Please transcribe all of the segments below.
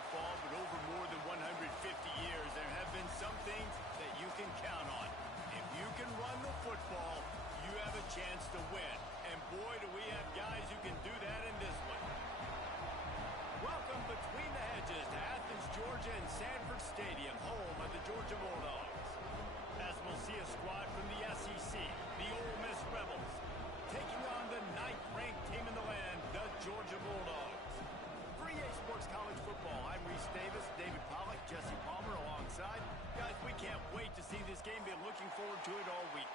football, but over more than 150 years, there have been some things that you can count on. If you can run the football, you have a chance to win. And boy, do we have guys who can do that in this one. Welcome between the hedges to Athens, Georgia and Sanford Stadium, home of the Georgia Bulldogs. As we'll see a squad from the SEC, the Ole Miss Rebels, taking on the 9th-ranked team in the land, the Georgia Bulldogs. For EA Sports College Football, I'm Reese Davis, David Pollack, Jesse Palmer alongside. Guys, we can't wait to see this game. Been looking forward to it all week.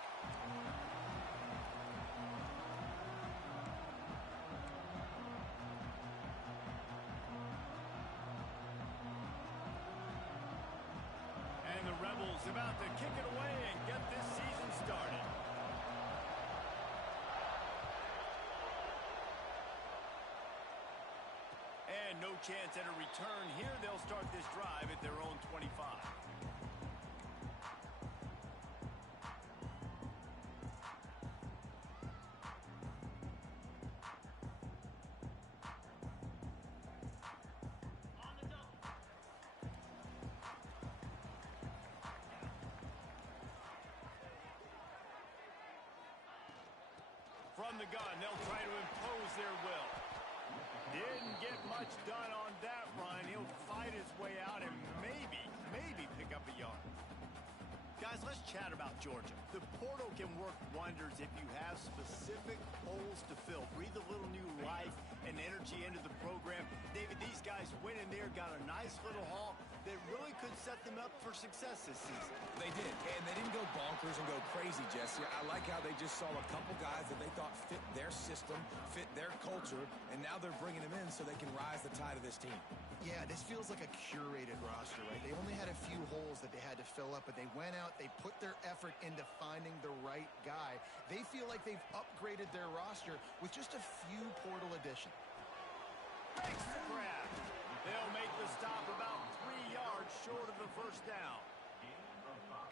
And the Rebels about to kick it away and get this season started. And no chance at a return here. They'll start this drive at their own 25. From the gun, they'll try to impose their will. Didn't get much done on that run. He'll fight his way out and maybe pick up a yard. Guys, let's chat about Georgia. The portal can work wonders if you have specific holes to fill. Breathe a little new life and energy into the program. David, these guys went in there, got a nice little haul that really could set them up for success this season. They did, and they didn't go bonkers and go crazy, Jesse. I like how they just saw a couple guys that they thought fit their system, fit their culture, and now they're bringing them in so they can rise the tide of this team. Yeah, this feels like a curated roster, right? They only had a few holes that they had to fill up, but they went out, they put their effort into finding the right guy. They feel like they've upgraded their roster with just a few portal additions. Makes the grab. They'll make the stop about 3 yards short of the first down.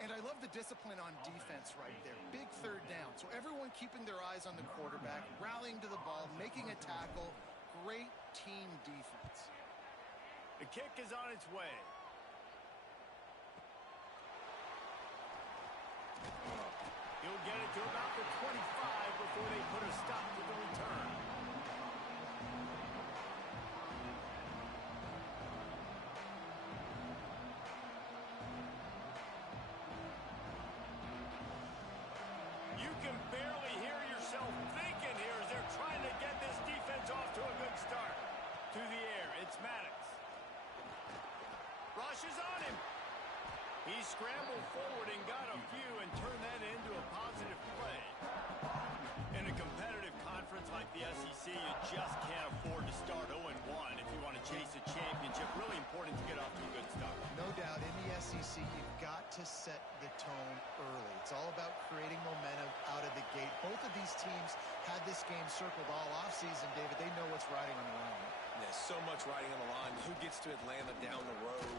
And I love the discipline on defense right there. Big third down. So everyone keeping their eyes on the quarterback, rallying to the ball, making a tackle. Great team defense. The kick is on its way. He'll get it to about the 25 before they put a stop to the return. You can barely hear yourself thinking here as they're trying to get this defense off to a good start. To the air, it's Maddox. Rush is on him. He scrambled forward and got a few and turned that into a positive play. In a competitive conference like the SEC, you just can't afford to start 0-1 if you want to chase a championship. Really important to get off to a good start. No doubt, in the SEC, you've got to set the tone early. It's all about creating momentum out of the gate. Both of these teams had this game circled all offseason, David. They know what's riding on the line. There's so much riding on the line. Who gets to Atlanta down the road?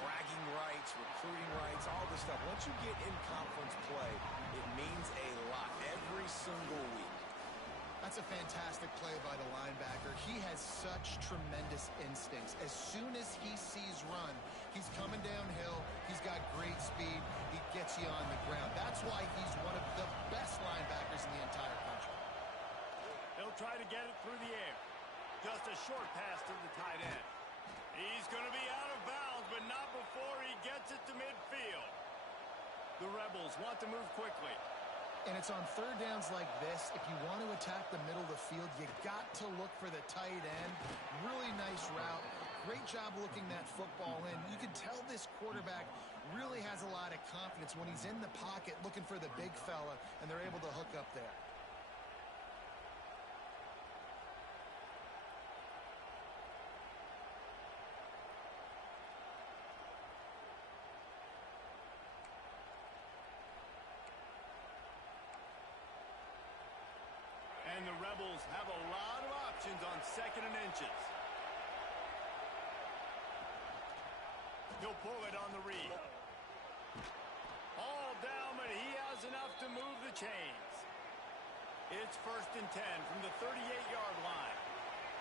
Bragging rights, recruiting rights, all this stuff. Once you get in conference play, it means a lot every single week. That's a fantastic play by the linebacker. He has such tremendous instincts. As soon as he sees run, he's coming downhill. He's got great speed. He gets you on the ground. That's why he's one of the best linebackers in the entire country. They'll try to get it through the air. Just a short pass to the tight end. He's going to be out of bounds, but not before he gets it to midfield. The Rebels want to move quickly. And it's on third downs like this. If you want to attack the middle of the field, you got to look for the tight end. Really nice route. Great job looking that football in. You can tell this quarterback really has a lot of confidence when he's in the pocket looking for the big fella, and they're able to hook up there. And the Rebels have a lot of options on 2nd and inches. He'll pull it on the read. All down, but he has enough to move the chains. It's 1st and 10 from the 38-yard line.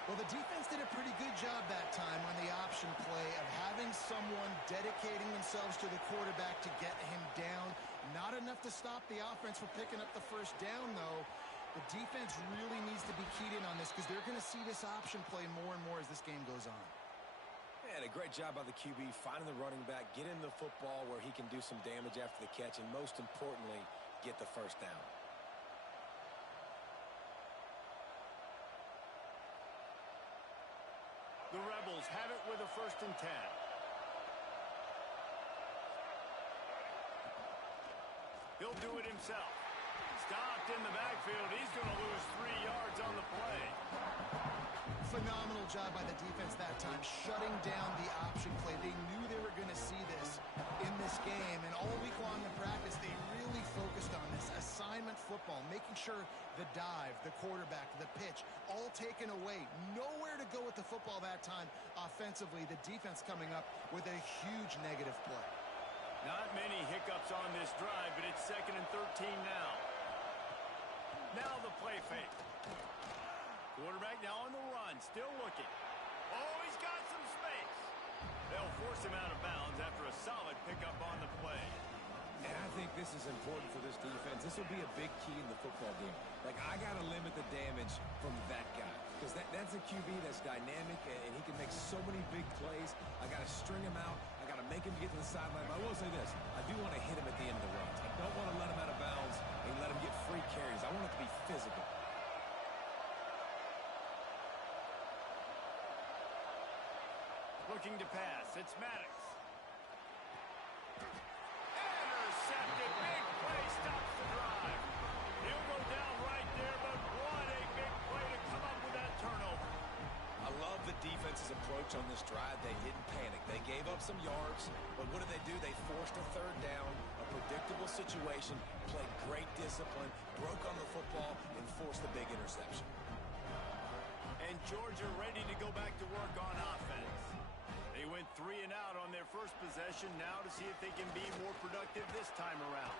Well, the defense did a pretty good job that time on the option play of having someone dedicating themselves to the quarterback to get him down. Not enough to stop the offense from picking up the first down, though. The defense really needs to be keyed in on this because they're going to see this option play more and more as this game goes on. And a great job by the QB finding the running back, getting the football where he can do some damage after the catch, and most importantly, get the first down. The Rebels have it with a 1st and 10. He'll do it himself. Stopped in the backfield. He's going to lose 3 yards on the play. Phenomenal job by the defense that time, shutting down the option play. They knew they were going to see this in this game, and all week long in practice, they really focused on this assignment football, making sure the dive, the quarterback, the pitch, all taken away. Nowhere to go with the football that time offensively. The defense coming up with a huge negative play. Not many hiccups on this drive, but it's 2nd and 13 now. Now the play fake. Quarterback now on the run, still looking. Oh, he's got some space. They'll force him out of bounds after a solid pickup on the play. And I think this is important for this defense. This will be a big key in the football game. Like, I got to limit the damage from that guy because that's a QB that's dynamic, and he can make so many big plays. I got to string him out. I got to make him get to the sideline. But I will say this. I do want to hit him at the end of the runs. I don't want to let him out of bounds and let him get free carries. I want it to be physical. Looking to pass. It's Maddox. Intercepted. Big play stops the drive. He'll go down right there, but what a big play to come up with that turnover. I love the defense's approach on this drive. They didn't panic. They gave up some yards, but what did they do? They forced a 3rd down, a predictable situation, played great discipline, broke on the football, and forced the big interception. And Georgia ready to go back to work on offense. They went 3 and out on their first possession, now to see if they can be more productive this time around.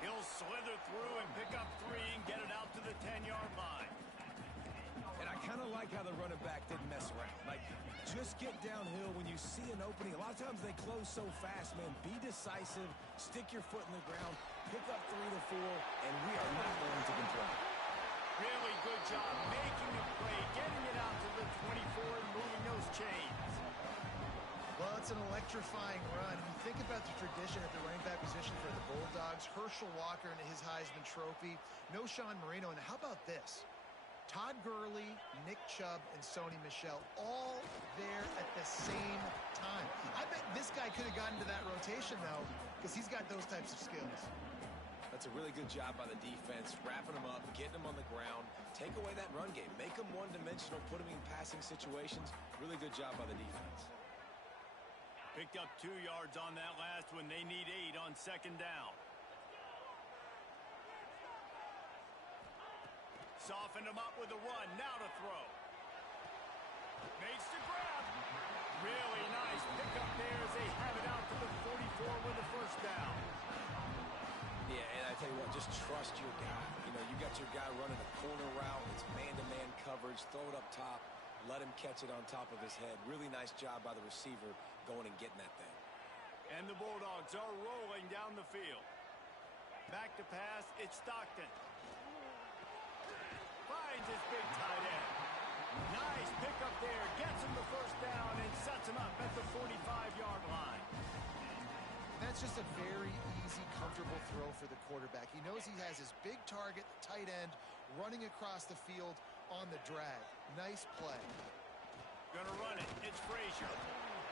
He'll slither through and pick up 3 and get it out to the 10-yard line. And I kind of like how the running back didn't mess around. Like, just get downhill when you see an opening. A lot of times they close so fast, man. Be decisive, stick your foot in the ground, pick up 3 to 4, and we are not going to complain. Really good job making the play, getting it out to the 24 and moving those chains. Well, it's an electrifying run. You think about the tradition at the running back position for the Bulldogs. Herschel Walker and his Heisman Trophy. No Sean Marino. And how about this? Todd Gurley, Nick Chubb, and Sony Michel all there at the same time. I bet this guy could have gotten to that rotation, though, because he's got those types of skills. That's a really good job by the defense, wrapping them up, getting them on the ground, take away that run game, make them one-dimensional, put them in passing situations. Really good job by the defense. Picked up 2 yards on that last one. They need 8 on 2nd down. Softened him up with a run. Now to throw. Makes the grab. Really nice pickup there as they have it out to the 44 with the 1st down. Yeah, and I tell you what, just trust your guy. You know, you got your guy running a corner route. It's man-to-man coverage. Throw it up top. Let him catch it on top of his head. Really nice job by the receiver going and getting that thing. And the Bulldogs are rolling down the field. Back to pass, it's Stockton. Finds his big tight end. Nice pickup there. Gets him the 1st down and sets him up at the 45-yard line. That's just a very easy, comfortable throw for the quarterback. He knows he has his big target, the tight end, running across the field on the drag. Nice play. Gonna run it. It's Frazier.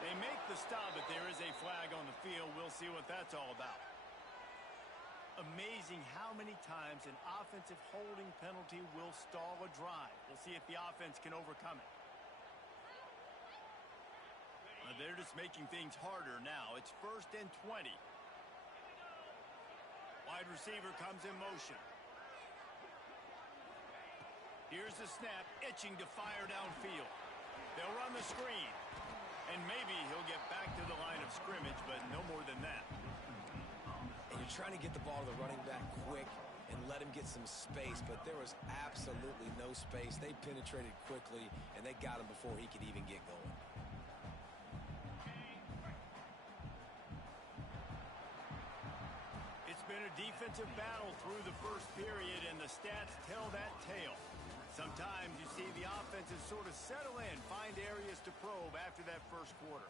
They make the stop, but there is a flag on the field. We'll see what that's all about. Amazing how many times an offensive holding penalty will stall a drive. We'll see if the offense can overcome it. They're just making things harder now. It's 1st and 20. Wide receiver comes in motion. Here's the snap, itching to fire downfield. They'll run the screen. And maybe he'll get back to the line of scrimmage, but no more than that. And you're trying to get the ball to the running back quick. and let him get some space, but there was absolutely no space. They penetrated quickly, and they got him before he could even get going. It's been a defensive battle through the first period, and the stats tell that tale. Sometimes you see the offenses sort of settle in, find areas to probe after that first quarter.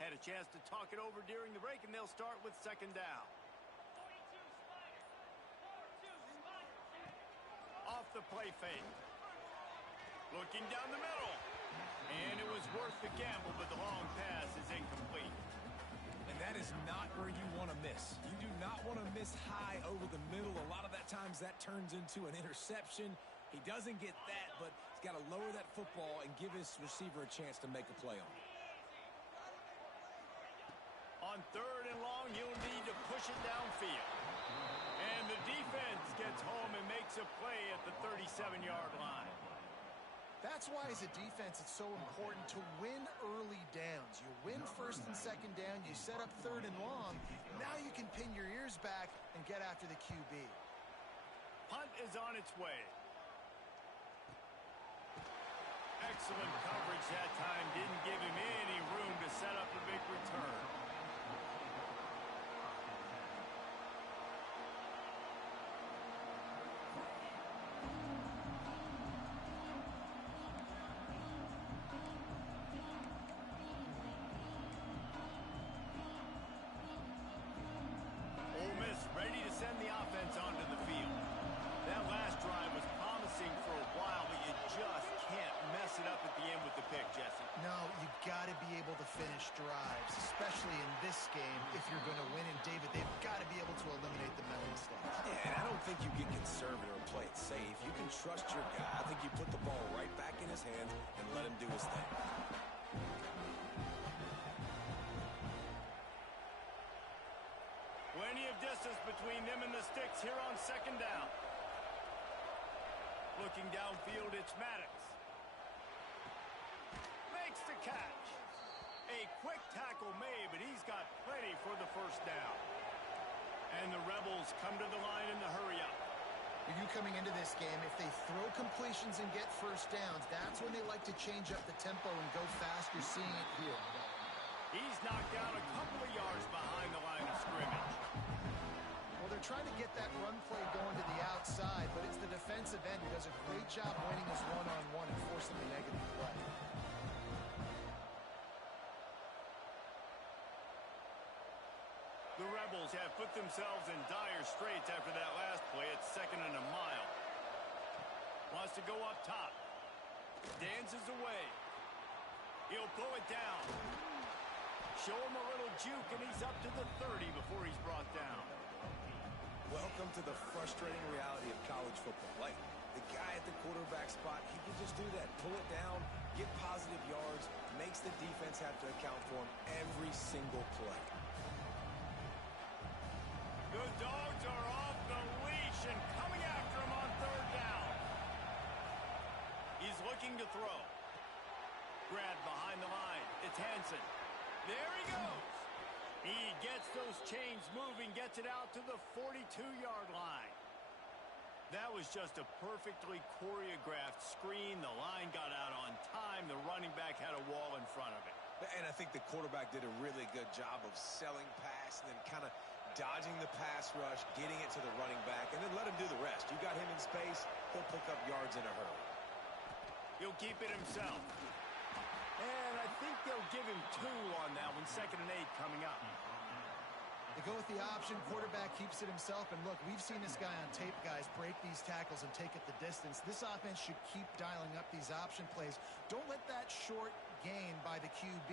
Had a chance to talk it over during the break, and they'll start with second down. Off the play fake. Looking down the middle. And it was worth the gamble, but the long pass is incomplete. And that is not where you want to miss. You do not want to miss high over the middle. A lot of that times that turns into an interception. He doesn't get that, but he's got to lower that football and give his receiver a chance to make a play on it. On third and long, he'll need to push it downfield. And the defense gets home and makes a play at the 37-yard line. That's why, as a defense, it's so important to win early downs. You win first and second down, you set up third and long. Now you can pin your ears back and get after the QB. Punt is on its way. Excellent coverage that time. Didn't give him any room to set up a big return. Ole Miss ready to send the offense onto the field. That last drive was promising for a while, but you just can't mess it up at the end with the pick, Jesse. No, you got to be able to finish drives, especially in this game. If you're going to win, and David, they've got to be able to eliminate the mental mistakes. Yeah, and I don't think you get conservative or play it safe. You can trust your guy. I think you put the ball right back in his hands and let him do his thing. Plenty of distance between them and the sticks here on second down. Looking downfield, it's Maddox. Makes the catch. A quick tackle made, but he's got plenty for the first down. And the Rebels come to the line in the hurry-up. You coming into this game, if they throw completions and get first downs, that's when they like to change up the tempo and go fast. You're seeing it here. He's knocked down a couple of yards behind the line of scrimmage. Well, they're trying to get that run play going to the outside, but it's the defensive end who does a great job winning his one-on-one and forcing the negative play. The Rebels have put themselves in dire straits after that last play. It's second and a mile. Wants to go up top. Dances away. He'll pull it down. Show him a little juke, and he's up to the 30 before he's brought down. Welcome to the frustrating reality of college football. Like, the guy at the quarterback spot, he can just do that. Pull it down, get positive yards, makes the defense have to account for him every single play. The Dogs are off the leash and coming after him on third down. He's looking to throw. Grabbed behind the line. It's Hansen. There he goes. He gets those chains moving, gets it out to the 42-yard line. That was just a perfectly choreographed screen. The line got out on time. The running back had a wall in front of it. And I think the quarterback did a really good job of selling pass and then kind of dodging the pass rush, getting it to the running back, and then let him do the rest. You got him in space, he'll pick up yards in a hurry. He'll keep it himself. And I think they'll give him 2 on that one. 2nd and 8 coming up. They go with the option. Quarterback keeps it himself. And look, we've seen this guy on tape, guys, break these tackles and take it the distance. This offense should keep dialing up these option plays. Don't let that short gain by the QB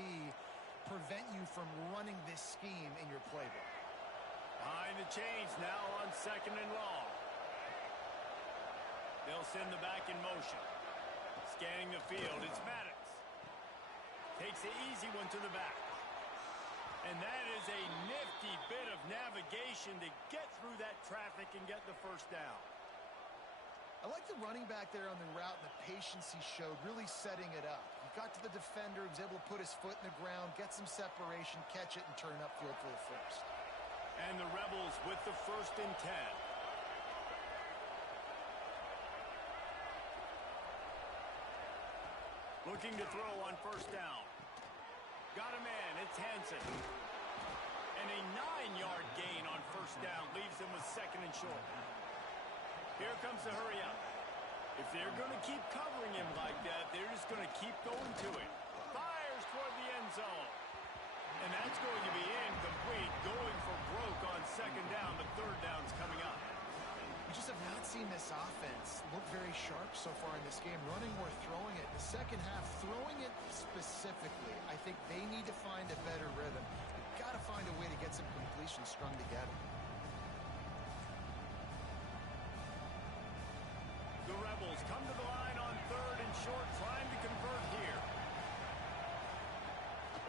prevent you from running this scheme in your playbook. Behind the chains now on 2nd and long. They'll send the back in motion. Scanning the field, it's Maddox. Takes the easy one to the back. And that is a nifty bit of navigation to get through that traffic and get the first down. I like the running back there on the route and the patience he showed, really setting it up. He got to the defender, he was able to put his foot in the ground, get some separation, catch it, and turn upfield for the first. And the Rebels with the 1st and 10. Looking to throw on 1st down. Got a man, it's Hansen. And a 9-yard gain on 1st down leaves him with 2nd and short. Here comes the hurry up. If they're going to keep covering him like that, they're just going to keep going to it. Fires toward the end zone. And that's going to be incomplete. Going for broke on 2nd down. The 3rd down's coming up. We just have not seen this offense look very sharp so far in this game, running or throwing it. The second half, throwing it specifically, I think they need to find a better rhythm. They've got to find a way to get some completions strung together. The Rebels come to the line on 3rd and short, trying to convert here.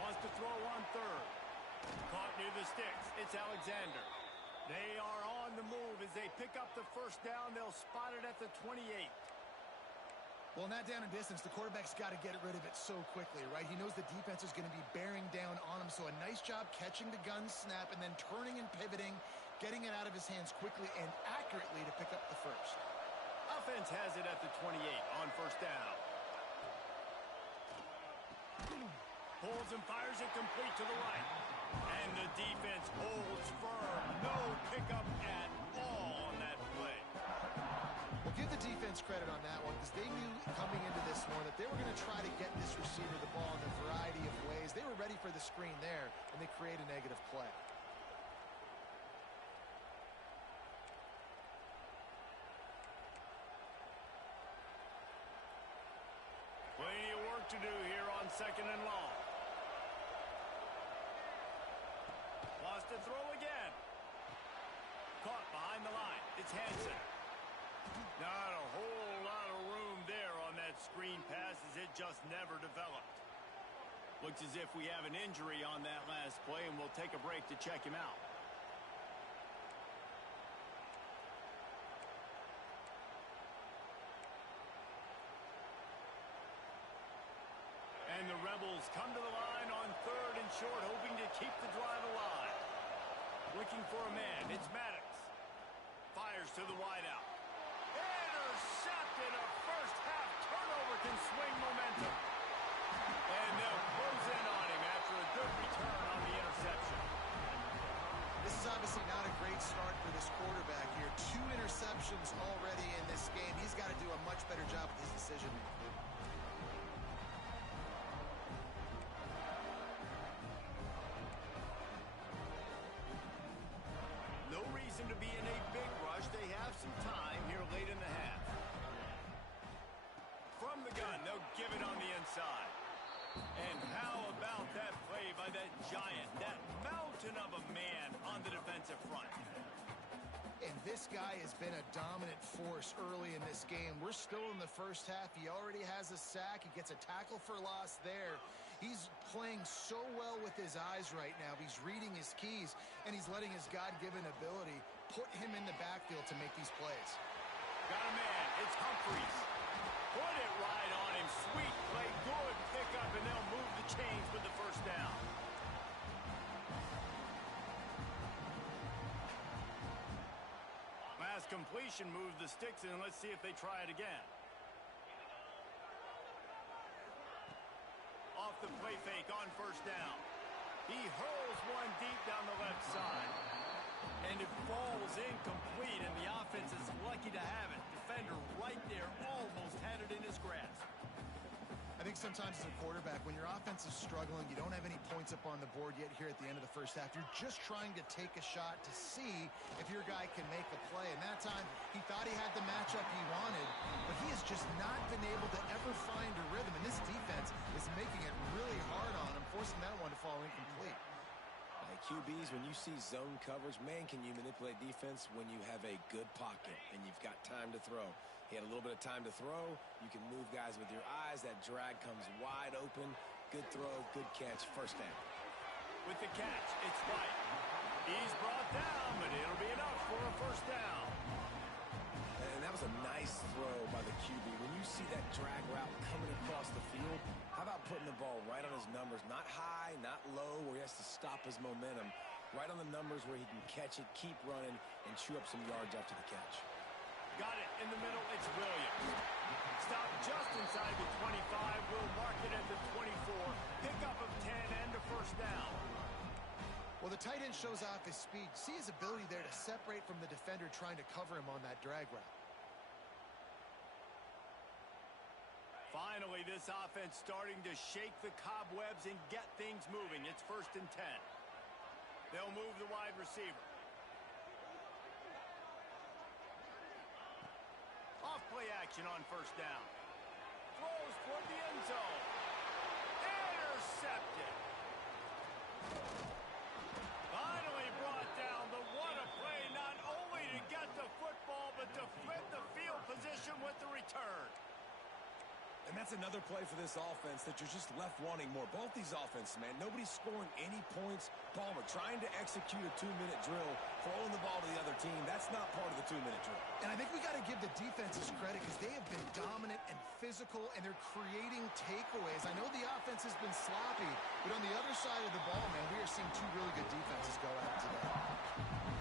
Wants to throw on 3rd. Caught near the sticks. It's Alexander. They are on the move as they pick up the 1st down. They'll spot it at the 28. Well, in that down and distance, the quarterback's got to get rid of it so quickly, right? He knows the defense is going to be bearing down on him, so a nice job catching the gun snap and then turning and pivoting, getting it out of his hands quickly and accurately to pick up the 1st. Offense has it at the 28 on 1st down. Pulls and fires it complete to the right. And the defense holds firm. No pickup at all on that play. Well, give the defense credit on that one because they knew coming into this one that they were going to try to get this receiver the ball in a variety of ways. They were ready for the screen there, and they create a negative play. Plenty of work to do here on 2nd and long. Wants to throw again. Caught behind the line. It's Hansen. Not a whole lot of room there on that screen pass as it just never developed. Looks as if we have an injury on that last play, and we'll take a break to check him out. And the Rebels come to the line on 3rd and short, hoping to keep the drive alive. Looking for a man. It's Maddox. Fires to the wideout. Intercepted. A first-half turnover can swing momentum. And they'll close in on him after a good return on the interception. This is obviously not a great start for this quarterback here. 2 interceptions already in this game. He's got to do a much better job with his decision-making. To be in a big rush. They have some time here late in the half. From the gun, they'll give it on the inside. And how about that play by that giant, that mountain of a man on the defensive front? And this guy has been a dominant force early in this game. We're still in the first half. He already has a sack. He gets a tackle for loss there. He's playing so well with his eyes right now. He's reading his keys, and he's letting his God-given ability put him in the backfield to make these plays. Got a man. It's Humphries. Put it right on him. Sweet play. Good pickup, and they'll move the chains with the 1st down. Last completion moved the sticks, and let's see if they try it again. Off the play fake on 1st down. He hurls one deep down the left side. And it falls incomplete, and the offense is lucky to have it. Defender right there almost had it in his grasp. I think sometimes as a quarterback, when your offense is struggling, you don't have any points up on the board yet here at the end of the first half. You're just trying to take a shot to see if your guy can make a play. And that time, he thought he had the matchup he wanted, but he has just not been able to ever find a rhythm. And this defense is making it really hard on him, forcing that one to fall incomplete. QBs, when you see zone coverage, man, can you manipulate defense when you have a good pocket and you've got time to throw. He had a little bit of time to throw. You can move guys with your eyes. That drag comes wide open. Good throw, good catch, 1st down. With the catch, it's White. He's brought down, but it'll be enough for a 1st down. And that was was a nice throw by the QB. When you see that drag route coming across the field, how about putting the ball right on his numbers? Not high, not low, where he has to stop his momentum. Right on the numbers where he can catch it, keep running, and chew up some yards after the catch. Got it in the middle. It's Williams. Stop just inside the 25. We'll mark it at the 24. Pickup of 10 and a first down. Well, the tight end shows off his speed. See his ability there to separate from the defender trying to cover him on that drag route. Finally, this offense starting to shake the cobwebs and get things moving. It's 1st and 10. They'll move the wide receiver. Off play action on 1st down. Throws toward the end zone. Intercepted. Finally brought down. The what a play, not only to get the football, but to flip the field position with the return. And that's another play for this offense that you're just left wanting more. Both these offenses, man, nobody's scoring any points. Palmer trying to execute a 2-minute drill, throwing the ball to the other team. That's not part of the 2-minute drill. And I think we got to give the defenses credit because they have been dominant and physical, and they're creating takeaways. I know the offense has been sloppy, but on the other side of the ball, man, we are seeing two really good defenses go at it today.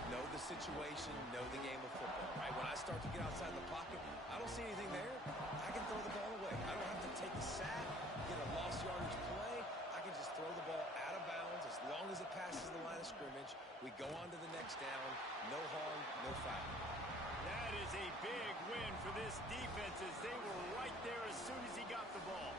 Know the situation, know the game of football, right? When I start to get outside the pocket, I don't see anything there. I can throw the ball away. I don't have to take a sack, get a lost yardage play. I can just throw the ball out of bounds as long as it passes the line of scrimmage. We go on to the next down. No harm, no foul. That is a big win for this defense as they were right there as soon as he got the ball.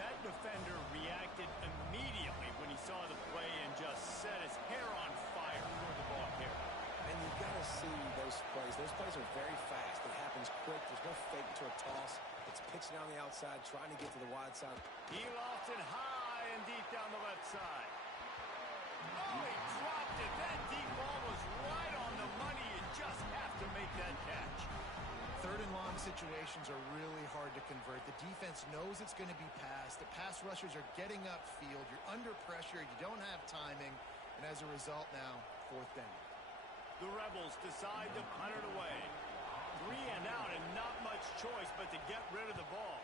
That defender reacted immediately when he saw the play and just set his hair on fire toward the ball carrier. And you've got to see those plays. Those plays are very fast. It happens quick. There's no fake to a toss. It's pitching on the outside, trying to get to the wide side. He lost it high and deep down the left side. Oh, he dropped it. That deep ball was right on the money. You just have to make that catch. 3rd and long situations are really hard to convert. The defense knows it's going to be passed. The pass rushers are getting upfield. You're under pressure. You don't have timing. And as a result now, 4th down. The Rebels decide to punt it away. 3 and out and not much choice but to get rid of the ball.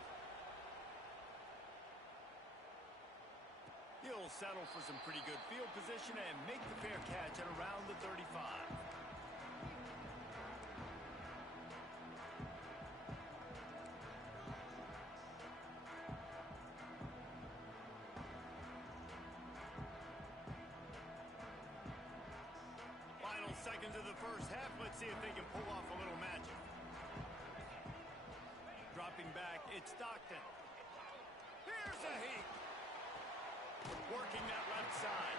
He'll settle for some pretty good field position and make the fair catch at around the 35. Seconds of the first half. Let's see if they can pull off a little magic. Dropping back, it's Stockton. Here's a heat. Working that left side.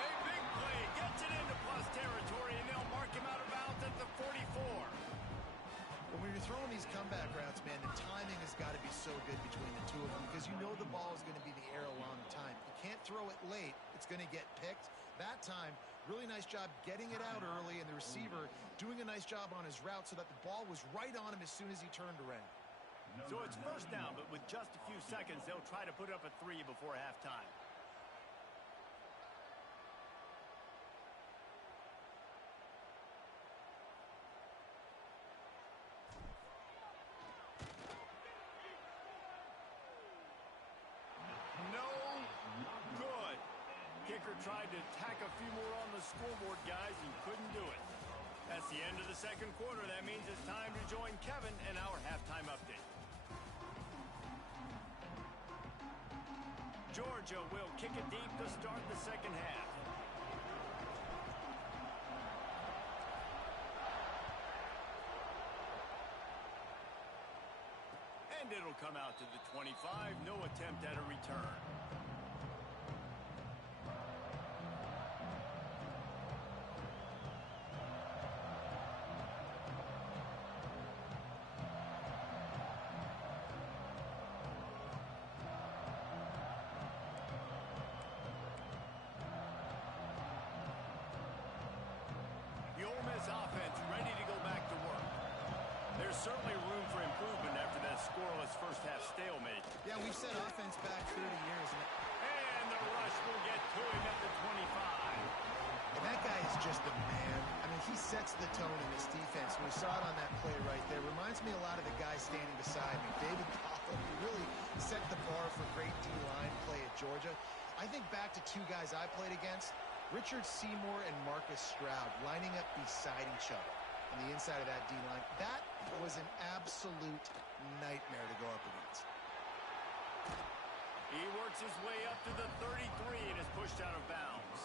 A big play. Gets it into plus territory, and they'll mark him out of bounds at the 44. When you're throwing these comeback routes, man, the timing has got to be so good between the two of them because you know the ball is going to be in the air a long time. You can't throw it late. It's going to get picked. That time, really nice job getting it out early, and the receiver doing a nice job on his route so that the ball was right on him as soon as he turned around. So it's 1st down, but with just a few seconds, they'll try to put up a 3 before halftime. Tried to tack a few more on the scoreboard, guys, and couldn't do it. That's the end of the 2nd quarter. That means it's time to join Kevin in our halftime update. Georgia will kick it deep to start the 2nd half. And it'll come out to the 25. No attempt at a return. Offense ready to go back to work. There's certainly room for improvement after that scoreless first half stalemate. Yeah, we've said offense back 30 years. And the rush will get to him at the 25. And that guy is just a man. I mean, he's sets the tone in this defense. We saw it on that play right there. Reminds me a lot of the guy standing beside me, David Pollack, who really set the bar for great D-line play at Georgia. I think back to two guys I played against, Richard Seymour and Marcus Stroud, lining up beside each other on the inside of that D-line. That was an absolute nightmare to go up against. He works his way up to the 33 and is pushed out of bounds.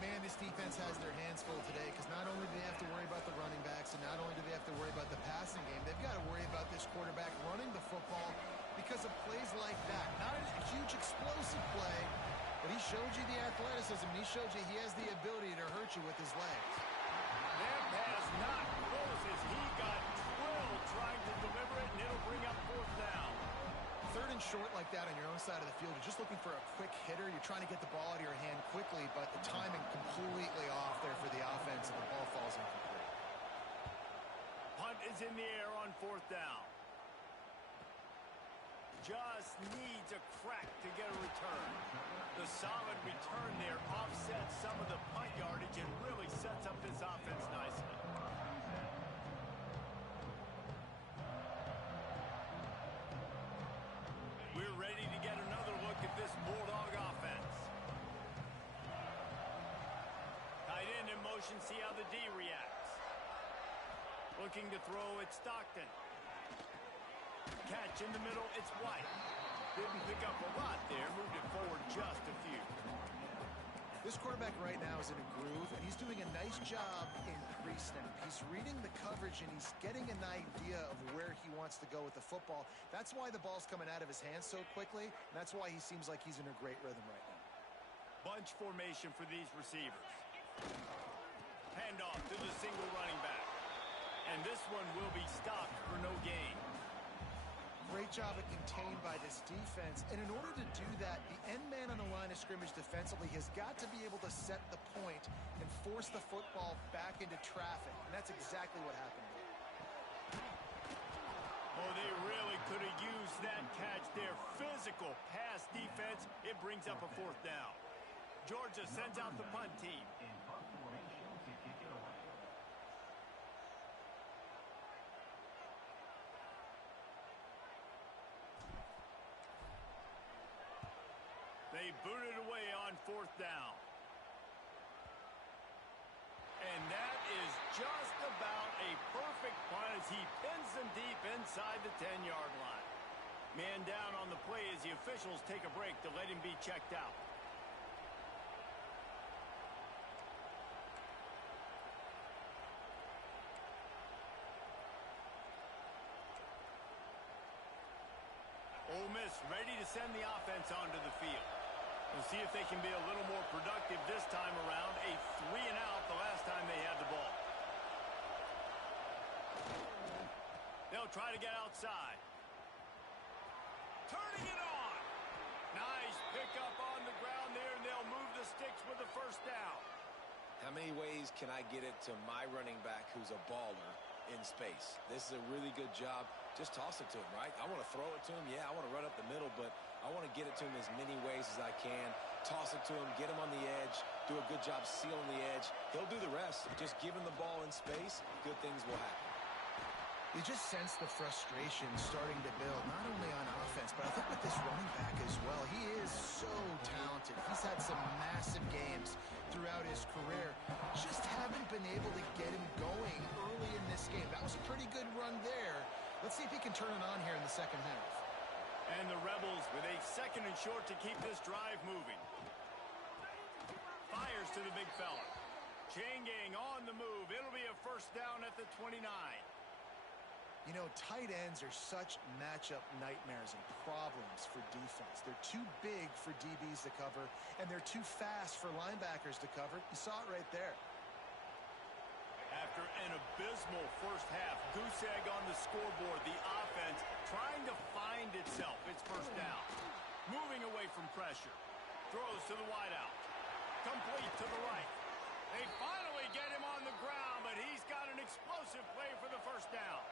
Man, this defense has their hands full today because not only do they have to worry about the running backs and not only do they have to worry about the passing game, they've got to worry about this quarterback running the football because of plays like that. Not a huge explosive play, but he showed you the athleticism. He showed you he has the ability to hurt you with his legs. That pass not close as he got drilled trying to deliver it, and it'll bring up fourth down. Third and short like that on your own side of the field, you're just looking for a quick hitter. You're trying to get the ball out of your hand quickly, but the timing completely off there for the offense, and the ball falls incomplete. Punt is in the air on fourth down. Just needs a crack to get a return. The solid return there offsets some of the punt yardage and really sets up this offense nicely. We're ready to get another look at this Bulldog offense. Tight end in motion, see how the D reacts. Looking to throw, it's Stockton. Catch in the middle, it's White. Didn't pick up a lot there, moved it forward just a few. This quarterback right now is in a groove, and he's doing a nice job in pre-snap. He's reading the coverage, and he's getting an idea of where he wants to go with the football. That's why the ball's coming out of his hands so quickly, and that's why he seems like he's in a great rhythm right now. Bunch formation for these receivers. Handoff to the single running back. And this one will be stopped for no gain. Great job at contained by this defense. And in order to do that, the end man on the line of scrimmage defensively has got to be able to set the point and force the football back into traffic. And that's exactly what happened there. Oh, they really could have used that catch there. Physical pass defense. It brings up a fourth down. Georgia sends out the punt team. They boot it away on fourth down. And that is just about a perfect punt as he pins them deep inside the 10-yard line. Man down on the play as the officials take a break to let him be checked out. Ole Miss ready to send the offense onto the field. We'll see if they can be a little more productive this time around. A 3 and out the last time they had the ball. They'll try to get outside. Turning it on. Nice pickup on the ground there, and they'll move the sticks with the first down. How many ways can I get it to my running back who's a baller in space? This is a really good job. Just toss it to him, right? I want to throw it to him. Yeah, I want to run up the middle, but I want to get it to him as many ways as I can. Toss it to him, get him on the edge, do a good job sealing the edge. He'll do the rest. Just give him the ball in space, good things will happen. You just sense the frustration starting to build, not only on offense, but I think with this running back as well. He is so talented. He's had some massive games throughout his career. Just haven't been able to get him going early in this game. That was a pretty good run there. Let's see if he can turn it on here in the second half. And the Rebels with a second and short to keep this drive moving. Fires to the big fella. Chain gang on the move. It'll be a first down at the 29. You know, tight ends are such matchup nightmares and problems for defense. They're too big for DBs to cover, and they're too fast for linebackers to cover. You saw it right there. After an abysmal first half, goose egg on the scoreboard, the offense trying to find itself. It's first down. Moving away from pressure. Throws to the wideout. Complete to the right. They finally get him on the ground, but he's got an explosive play for the first down.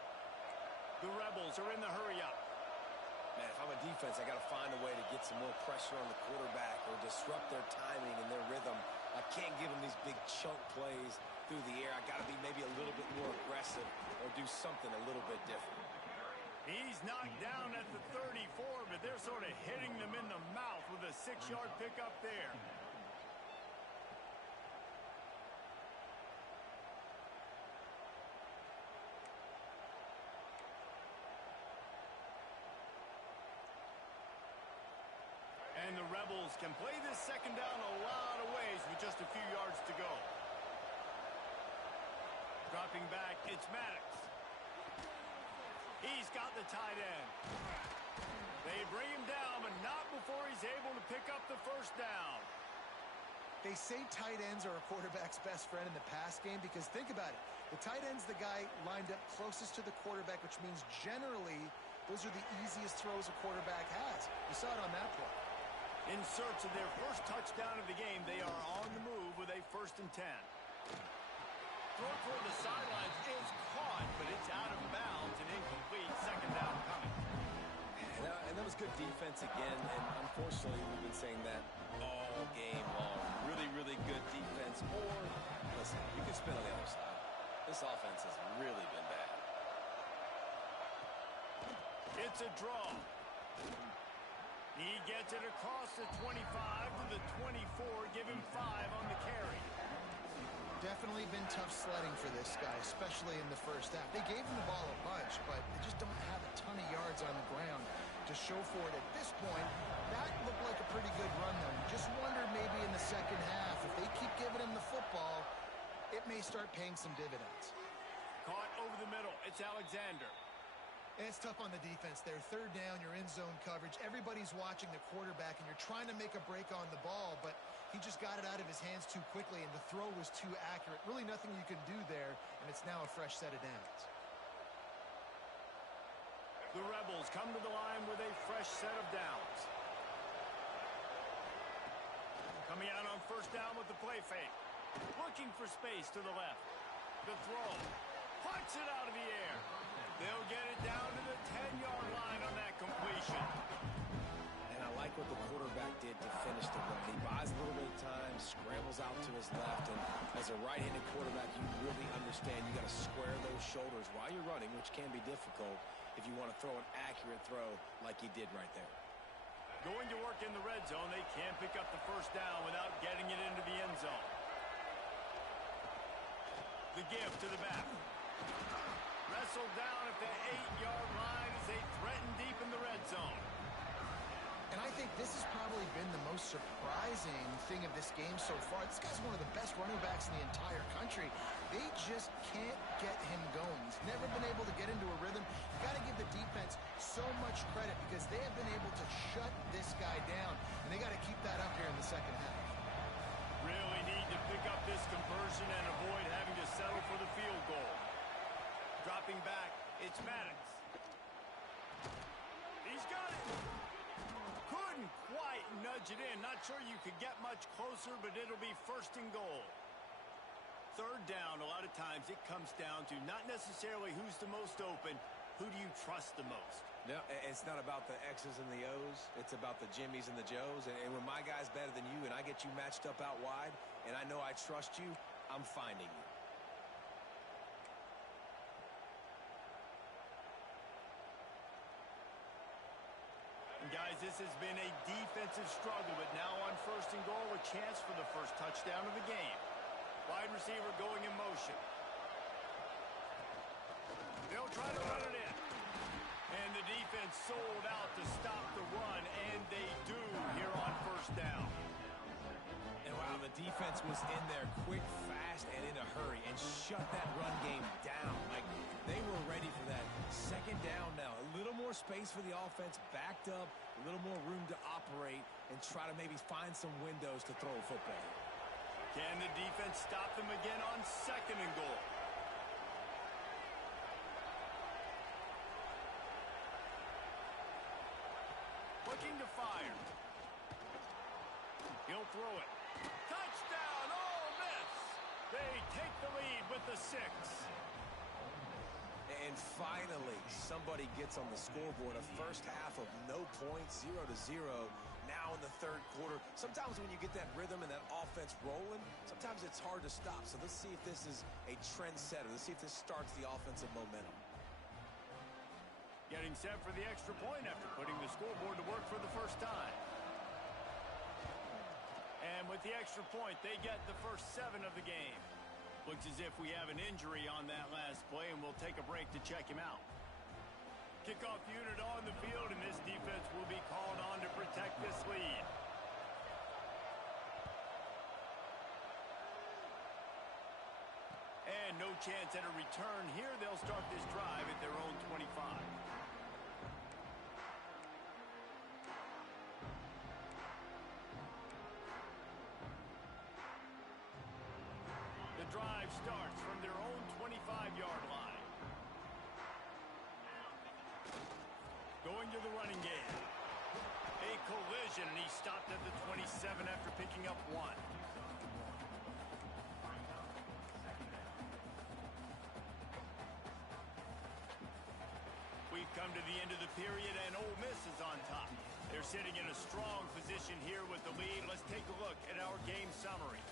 The Rebels are in the hurry-up. Man, if I'm a defense, I got to find a way to get some more pressure on the quarterback or disrupt their timing and their rhythm I can't give him these big chunk plays through the air. I got to be maybe a little bit more aggressive or do something a little bit different. He's knocked down at the 34, but they're sort of hitting them in the mouth with a 6-yard pickup there. And the Rebels can play this second down a lot of ways with just a few yards to go. Dropping back, it's Maddox. He's got the tight end. They bring him down, but not before he's able to pick up the first down. They say tight ends are a quarterback's best friend in the pass game because think about it. The tight end's the guy lined up closest to the quarterback, which means generally those are the easiest throws a quarterback has. You saw it on that play. In search of their first touchdown of the game, they are on the move with a 1st and 10. Throw toward the sidelines is caught, but it's out of bounds and incomplete. Second down coming. And that was good defense again, and unfortunately we've been saying that all game long. Really, really good defense. Or, listen, you can spin on the other side. This offense has really been bad. It's a draw. He gets it across the 25 to the 24, give him 5 on the carry. Definitely been tough sledding for this guy, especially in the first half. They gave him the ball a bunch, but they just don't have a ton of yards on the ground to show for it at this point. That looked like a pretty good run, though. You just wonder maybe in the second half, if they keep giving him the football, it may start paying some dividends. Caught over the middle. It's Alexander. And it's tough on the defense there. Third down, you're in zone coverage. Everybody's watching the quarterback, and you're trying to make a break on the ball, but he just got it out of his hands too quickly, and the throw was too accurate. Really nothing you can do there, and it's now a fresh set of downs. The Rebels come to the line with a fresh set of downs. Coming out on first down with the play fake. Looking for space to the left. The throw. Puts it out of the air. They'll get it down to the 10-yard line on that completion. And I like what the quarterback did to finish the run. He buys a little bit of time, scrambles out to his left, and as a right-handed quarterback, you really understand you got to square those shoulders while you're running, which can be difficult if you want to throw an accurate throw like he did right there. Going to work in the red zone, they can't pick up the first down without getting it into the end zone. The give to the back. Wrestled down at the 8-yard line as they threaten deep in the red zone. And I think this has probably been the most surprising thing of this game so far. This guy's one of the best running backs in the entire country. They just can't get him going. He's never been able to get into a rhythm. You got to give the defense so much credit because they have been able to shut this guy down, and they got to keep that up here in the second half. Really need to pick up this conversion and avoid having to settle for the field goal. Dropping back, it's Maddox. He's got it. Couldn't quite nudge it in. Not sure you could get much closer, but it'll be 1st and goal. Third down, a lot of times it comes down to not necessarily who's the most open, who do you trust the most? No, it's not about the X's and the O's. It's about the Jimmies and the Joes. And when my guy's better than you and I get you matched up out wide and I know I trust you, I'm finding you. And guys, this has been a defensive struggle, but now on 1st and goal, a chance for the first touchdown of the game. Wide receiver going in motion. They'll try to run it in. And the defense sold out to stop the run, and they do here on 1st down. And wow, the defense was in there quick, fast, and in a hurry and shut that run game down. Like, they were ready for that. Second down now. A little more space for the offense, backed up, a little more room to operate and try to maybe find some windows to throw a football. Can the defense stop them again on 2nd and goal? Looking to fire. He'll throw it. Touchdown, Ole Miss! They take the lead with the 6. And finally, somebody gets on the scoreboard. A first half of no points, 0-0. Now now in the third quarter. Sometimes when you get that rhythm and that offense rolling, sometimes it's hard to stop. So let's see if this is a trendsetter. Let's see if this starts the offensive momentum. Getting set for the extra point after putting the scoreboard to work for the first time. And with the extra point, they get the first 7 of the game. Looks as if we have an injury on that last play, and we'll take a break to check him out. Kickoff unit on the field, and this defense will be called on to protect this lead. And no chance at a return here. They'll start this drive at their own 25. The drive starts from their own 25-yard line. Going to the running game. A collision, and he stopped at the 27 after picking up 1. We've come to the end of the period, and Ole Miss is on top. They're sitting in a strong position here with the lead. Let's take a look at our game summary.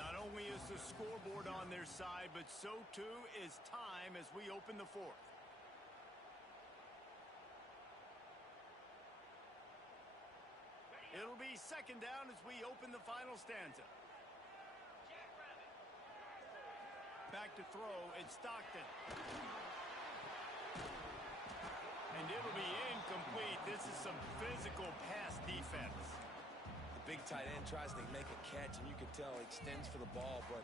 Not only is the scoreboard on their side, but so too is time as we open the fourth. It'll be second down as we open the final stanza. Back to throw, it's Stockton. And it'll be incomplete. This is some physical pass defense. The big tight end tries to make a catch, and you can tell he extends for the ball, but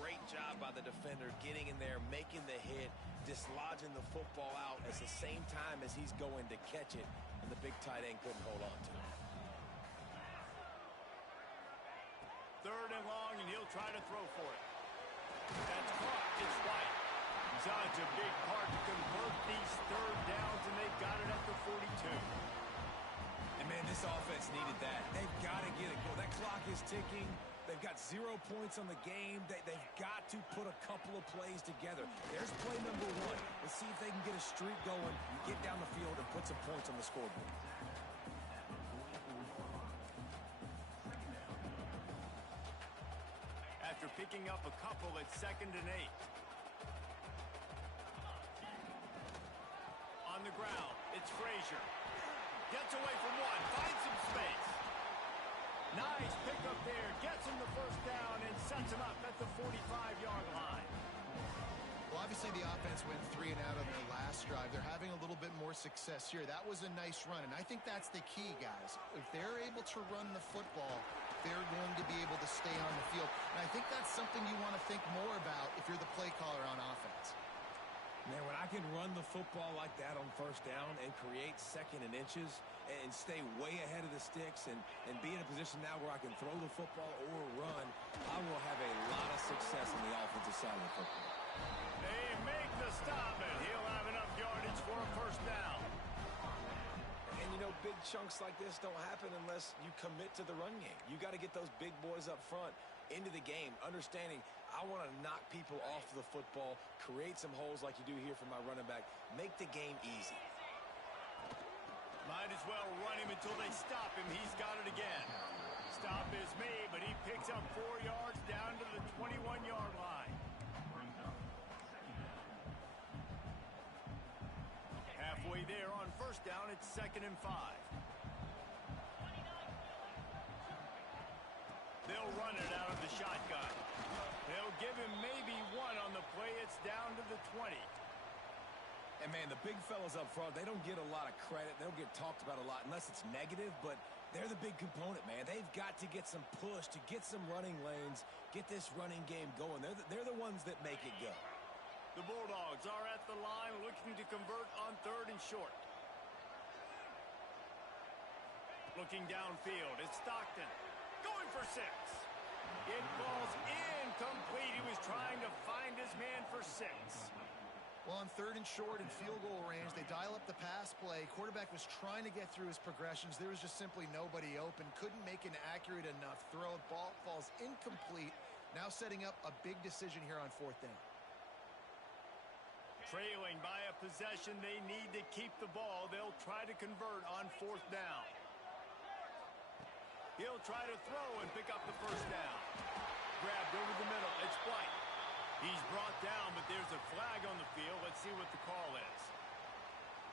great job by the defender getting in there, making the hit, dislodging the football out at the same time as he's going to catch it, and the big tight end couldn't hold on to it. Third and long, and he'll try to throw for it. That's caught. It's White. Such a big part to convert these third downs, and they've got it at the 42. And, man, this offense needed that. They've got to get it going. That clock is ticking. They've got 0 points on the game. They've got to put a couple of plays together. There's play number 1. Let's see if they can get a streak going, get down the field, and put some points on the scoreboard. After picking up a couple at 2nd and 8. On the ground, it's Frazier. Gets away from 1, finds some space. Nice pickup there, gets him the first down and sets him up at the 45-yard line. Well, obviously the offense went 3 and out on their last drive. They're having a little bit more success here. That was a nice run, and I think that's the key, guys. If they're able to run the football, they're going to be able to stay on the field. And I think that's something you want to think more about if you're the play caller on offense. Man, when I can run the football like that on first down and create 2nd and inches and stay way ahead of the sticks and be in a position now where I can throw the football or run, I will have a lot of success on the offensive side of the football. They make the stop, and he'll have enough yardage for a first down. And, you know, big chunks like this don't happen unless you commit to the run game. You got to get those big boys up front into the game, understanding I want to knock people off the football, create some holes like you do here for my running back, make the game easy. Might as well run him until they stop him. He's got it again. Stop is made, but he picks up 4 yards down to the 21-yard line. Halfway there on first down, it's 2nd and 5. They'll run it out of the shotgun. They'll give him maybe 1 on the play. It's down to the 20. And, man, the big fellas up front, they don't get a lot of credit. They don't get talked about a lot unless it's negative, but they're the big component, man. They've got to get some push, to get some running lanes, get this running game going. They're the ones that make it go. The Bulldogs are at the line looking to convert on 3rd and short. Looking downfield, it's Stockton. Going for 6. It falls incomplete. He was trying to find his man for 6. Well, on 3rd and short and field goal range, they dial up the pass play. Quarterback was trying to get through his progressions. There was just simply nobody open. Couldn't make an accurate enough throw. Ball falls incomplete. Now setting up a big decision here on 4th down. Trailing by a possession, they need to keep the ball. They'll try to convert on 4th down. He'll try to throw and pick up the first down. Grabbed over the middle. It's White. He's brought down, but there's a flag on the field. Let's see what the call is.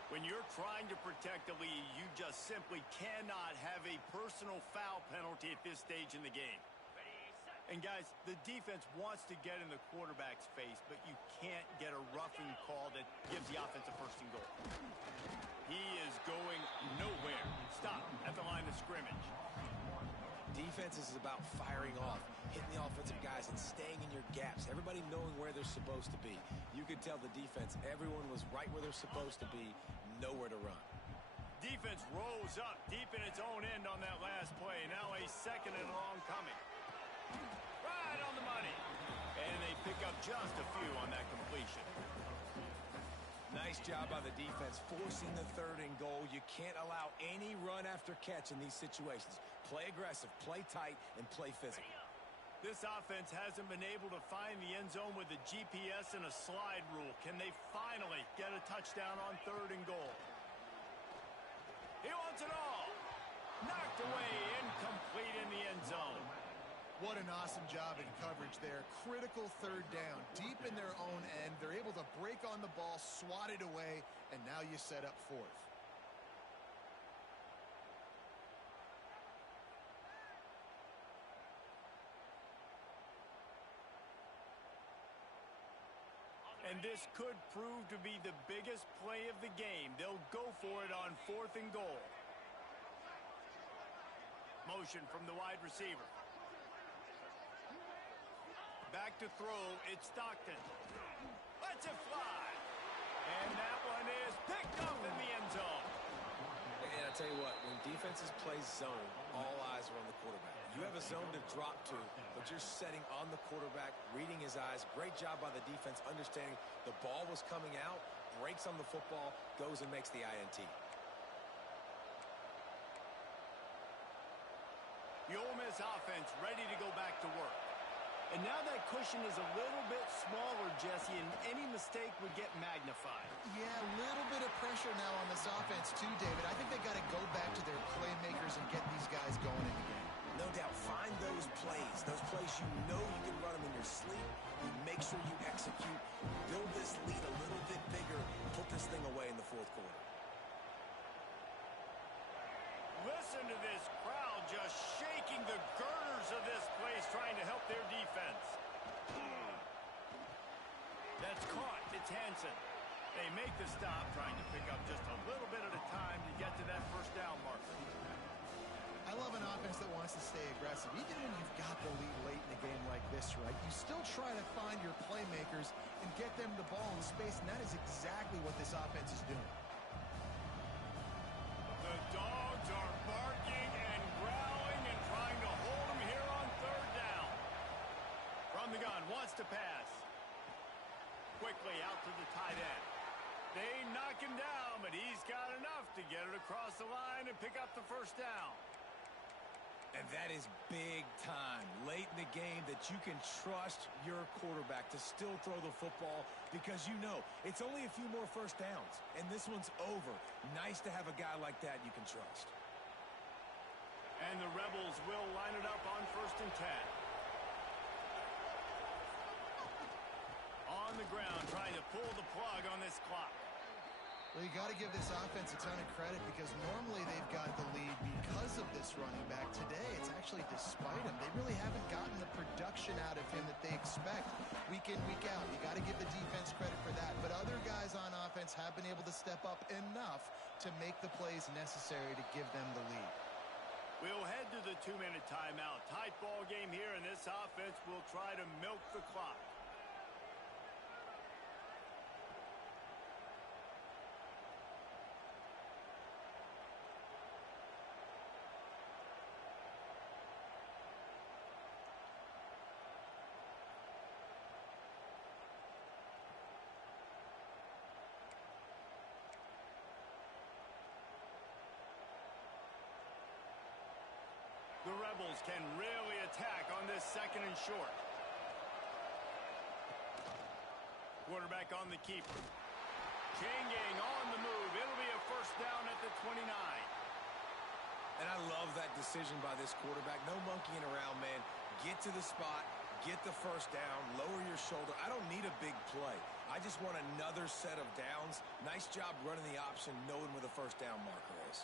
When you're trying to protect a lead, you just simply cannot have a personal foul penalty at this stage in the game. And guys, the defense wants to get in the quarterback's face, but you can't get a roughing call that gives the offense a first and goal. He is going nowhere. Stop at the line of scrimmage. Defense is about firing off, hitting the offensive guys, and staying in your gaps. Everybody knowing where they're supposed to be. You could tell the defense, everyone was right where they're supposed to be, nowhere to run. Defense rolls up deep in its own end on that last play. Now a second and long coming. Right on the money. And they pick up just a few on that completion. Nice job by the defense, forcing the third and goal. You can't allow any run after catch in these situations. Play aggressive, play tight, and play physical. This offense hasn't been able to find the end zone with a GPS and a slide rule. Can they finally get a touchdown on third and goal? He wants it all. Knocked away, incomplete in the end zone. What an awesome job in coverage there. Critical third down. Deep in their own end. They're able to break on the ball, swat it away, and now you set up fourth. And this could prove to be the biggest play of the game. They'll go for it on fourth and goal. Motion from the wide receiver. Back to throw, it's Stockton. Lets it fly. And that one is picked up in the end zone. And I tell you what, when defenses play zone, all eyes are on the quarterback. You have a zone to drop to, but you're setting on the quarterback, reading his eyes. Great job by the defense, understanding the ball was coming out, breaks on the football, goes and makes the INT. The Ole Miss offense ready to go back to work. And now that cushion is a little bit smaller, Jesse, and any mistake would get magnified. Yeah, a little bit of pressure now on this offense too, David. I think they got to go back to their playmakers and get these guys going in the game. No doubt, find those plays you know you can run them in your sleep. You make sure you execute, build this lead a little bit bigger, put this thing away in the fourth quarter. Listen to this crowd just shaking the girders of this place, trying to help their defense. That's caught. It's Hansen. They make the stop, trying to pick up just a little bit at a time to get to that first down marker. I love an offense that wants to stay aggressive. Even when you've got the lead late in a game like this, right, you still try to find your playmakers and get them the ball in space, and that is exactly what this offense is doing. The Dogs are barking and growling and trying to hold him here on third down. From the gun, wants to pass. Quickly out to the tight end. They knock him down, but he's got enough to get it across the line and pick up the first down. And that is big time late in the game that you can trust your quarterback to still throw the football because you know it's only a few more first downs, and this one's over. Nice to have a guy like that you can trust. And the Rebels will line it up on 1st and 10. On the ground, trying to pull the plug on this clock. Well, you got to give this offense a ton of credit because normally they've got the lead because of this running back. Today, it's actually despite him. They really haven't gotten the production out of him that they expect week in, week out. You got to give the defense credit for that. But other guys on offense have been able to step up enough to make the plays necessary to give them the lead. We'll head to the 2-minute timeout. Tight ball game here, and this offense will try to milk the clock. The Rebels can really attack on this 2nd and short. Quarterback on the keeper. Chain gang on the move. It'll be a first down at the 29. And I love that decision by this quarterback. No monkeying around, man. Get to the spot, get the first down, lower your shoulder. I don't need a big play. I just want another set of downs. Nice job running the option, knowing where the first down marker is.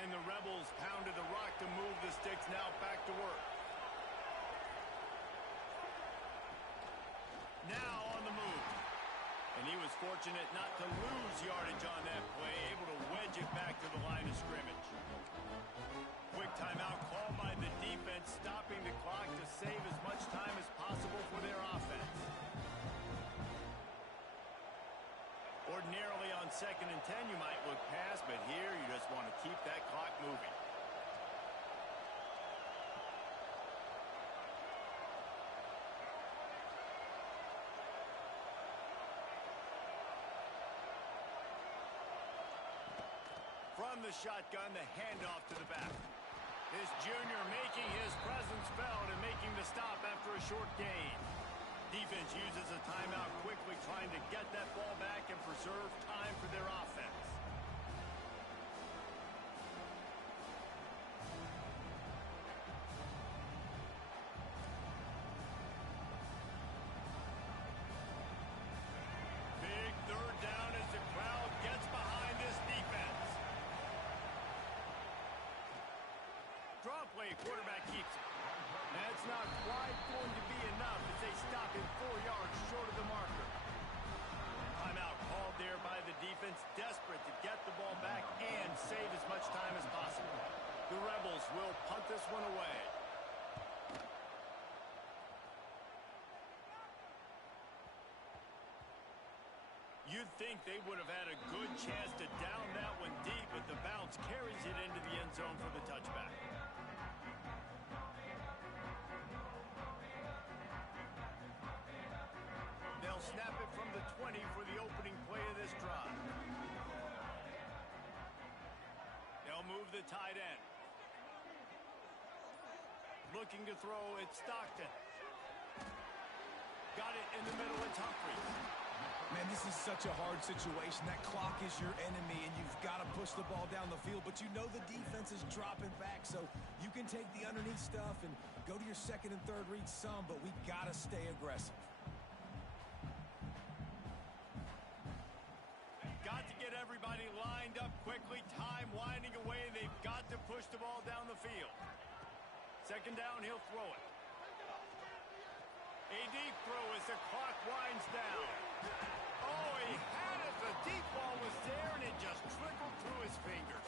And the Rebels pounded the rock to move the sticks now back to work. Now on the move. And he was fortunate not to lose yardage on that play, able to wedge it back to the line of scrimmage. Quick timeout called by the defense, stopping the clock to save as much time as possible for their offense. Ordinarily on 2nd and 10, you might look past, but here you just want to keep that clock moving. From the shotgun, the handoff to the back. This junior making his presence felt and making the stop after a short gain. Defense uses a timeout quickly, trying to get that ball back and preserve time for their offense. Big third down as the crowd gets behind this defense. Draw play, quarterback keeps it. That's not quite going to be enough as they stop him 4 yards short of the marker. Timeout called there by the defense, desperate to get the ball back and save as much time as possible. The Rebels will punt this one away. You'd think they would have had a good chance to down that one deep, but the bounce carries it into the end zone for the touchback. They'll snap it from the 20 for the opening play of this drive. They'll move the tight end. Looking to throw, it's Stockton. Got it in the middle, it's Humphries. Man, this is such a hard situation. That clock is your enemy, and you've got to push the ball down the field, but you know the defense is dropping back, so you can take the underneath stuff and go to your second and third read some, but we got to stay aggressive. Got to get everybody lined up quickly. Time winding away. They've got to push the ball down the field. Second down, he'll throw it. A deep throw as the clock winds down. Oh, he had it. The deep ball was there, and it just trickled through his fingers.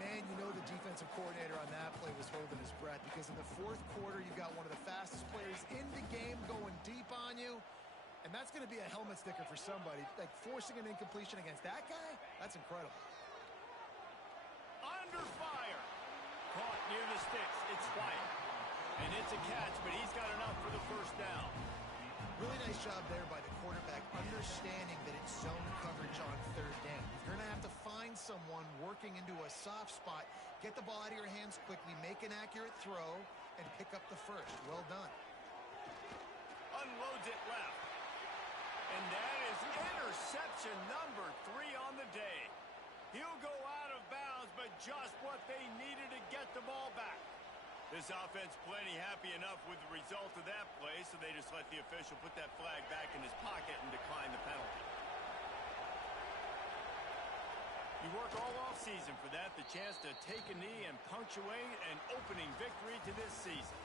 Man, you know the defensive coordinator on that play was holding his breath because in the fourth quarter, you got one of the fastest players in the game going deep on you. And that's going to be a helmet sticker for somebody. Like, forcing an incompletion against that guy, that's incredible. Under fire. Caught near the sticks. It's Wyatt. And it's a catch, but he's got enough for the first down. Really nice job there by the quarterback, understanding that it's zone coverage on third down. You're going to have to find someone working into a soft spot, get the ball out of your hands quickly, make an accurate throw, and pick up the first. Well done. Unloads it left. And that is interception number 3 on the day. He'll go out of bounds, but just what they needed to get the ball back. This offense plenty happy enough with the result of that play, so they just let the official put that flag back in his pocket and decline the penalty. You work all offseason for that, the chance to take a knee and punctuate an opening victory to this season.